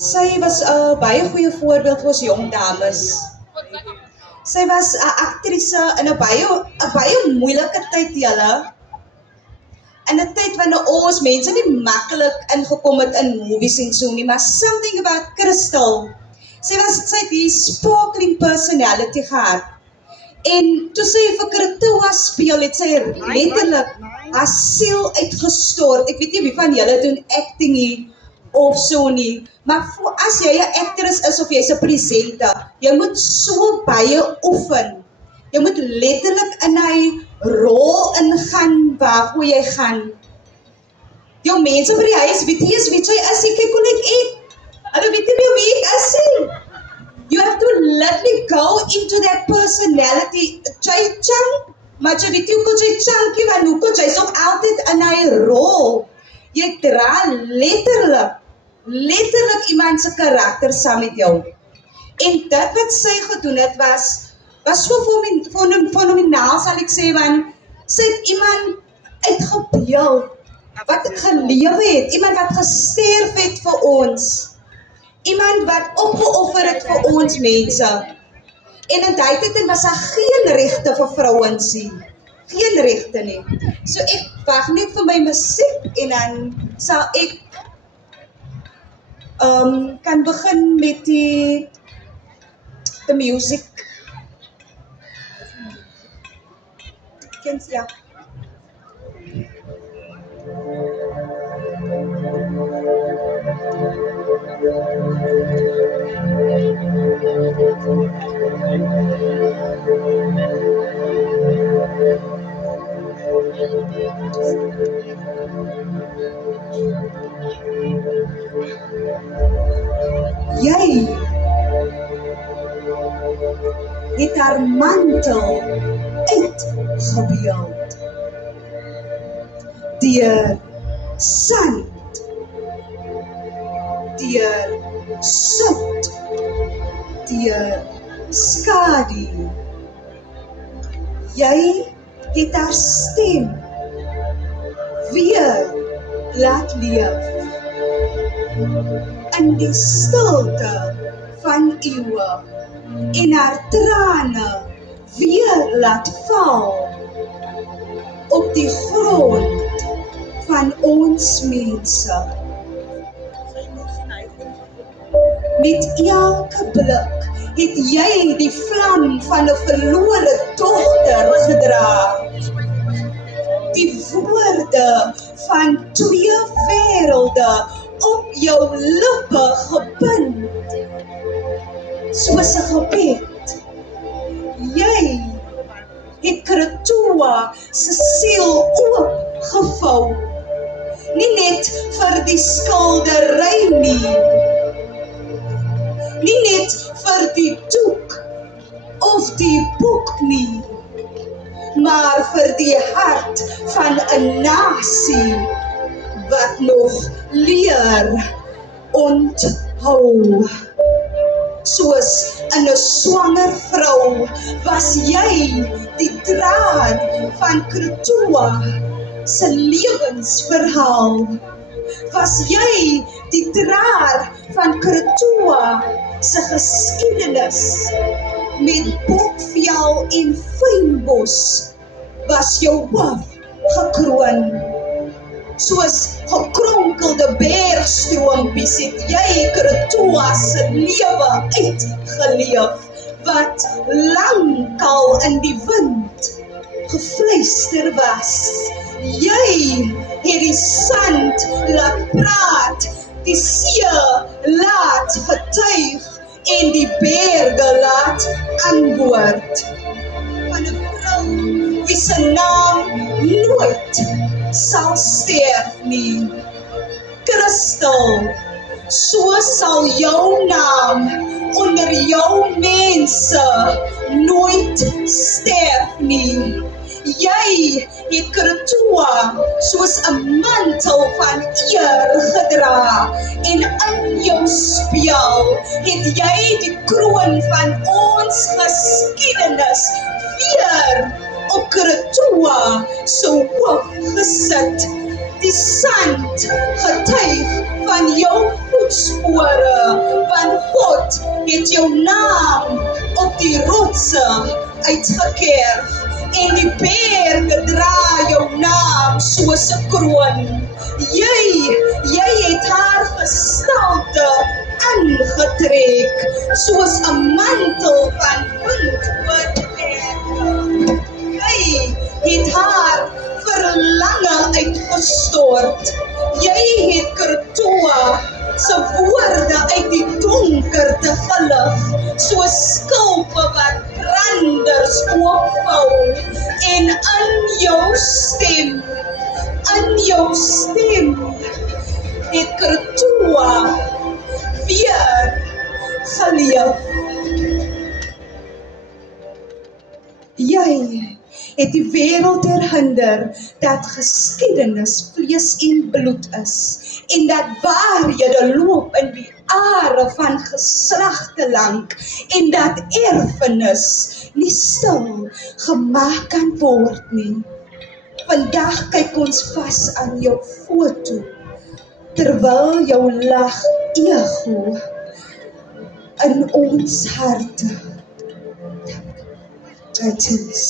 Sy was 'n baie goeie voorbeeld vir ons jong dames. Sy was 'n aktrise in 'n baie moeilike tyd julle. In 'n tyd wanneer ons mense nie maklik ingekom het in movies en so nie, maar something about Crystal. Sy het die sparkling personality gehad. En toe sy vir Kretua speel, het sy letterlik haar siel uitgestort. Ek weet nie wie van julle doen acting hier of so nie, maar as jy 'n actress is of jy's 'n presenter, jy moet so baie oefen. Jy moet letterlik in hy rol ingaan waarvoor jy gaan. Jou mense by die huis weet jy is, kyk hoe ek eet. Hulle weet nie wie ek is nie. You have to let me go into that personality. Jy chang, maar jy weet hoe jy chunky van hoe jy's ook altyd in hy rol. Jy dra letterlik iemand se karakter saam met jou. En dit wat sy gedoen het was so fenomenaal, sal ek sê, want sy het iemand uitgebeeld wat gelewe het, iemand wat gesterf het vir ons. Iemand wat opgeoffer het vir ons mense. En in die tyd was daar geen regte vir vrouens nie. Geen regte nie. So ek wag net vir my musiek en dan sal ek kan begin met die music. Ja. Jy het haar mantel uitgebeeld deur sand, deur sout, deur skadu. Jy het haar stem weer laat leef in die stilte van eeue en haar trane weer laat val op die grond van ons mense. Met elke blik het jy die vlam van 'n verlore dogter gedra. Die woorde van 2 wêrelde op jou lippe gebind, soos 'n gebed. Jy het Kretua se siel oopgevou, nie net vir die skildery nie, nie net vir die doek of die boek nie, maar vir die hart van 'n nasie wat nog leer onthou. Soos in 'n swanger vrou was jy die draad van Kretua se lewensverhaal. Was jy die draad van Kretua se geskiedenis. Met bokvel en fynbos was jou hoof gekroon. Soos gekronkelde bergstroomppies het jy Kretua se lewe uitgeleef, wat lankal in die wind gefluister was. Jy het die sand laat praat, die see laat getuig en die berge laat antwoord. Van 'n vrou wie se naam nooit sal sterf nie. Crystal, so sal jou naam onder jou mense nooit sterf nie. Jy het Kretua soos 'n mantel van eer gedra en in jou speel het jy die kroon van ons geskiedenis weer op Kretua se hoof gesit. Die sand getuig van jou voetspore pot het jou naam op die rotse uitgekerf en die berge dra jou naam soos 'n kroon. Jy het haar gestalte aangetrek soos 'n mantel van wind oor die berge. Jy het haar verlange uitgestort. Jy het Kertoa se woorde uit die donkerte gelig, soos skulpe wat branders oopvou en in jou stem het Kertoa weer geleef. Jy het die wêreld verhinder dat geskiedenis vlees en bloed is en dat waarhede loop in die are van geslagte lank en dat erfenis nie stil gemaak kan word nie. Vandag kyk ons vas aan jou foto terwyl jou lag ego in ons harte. Dit is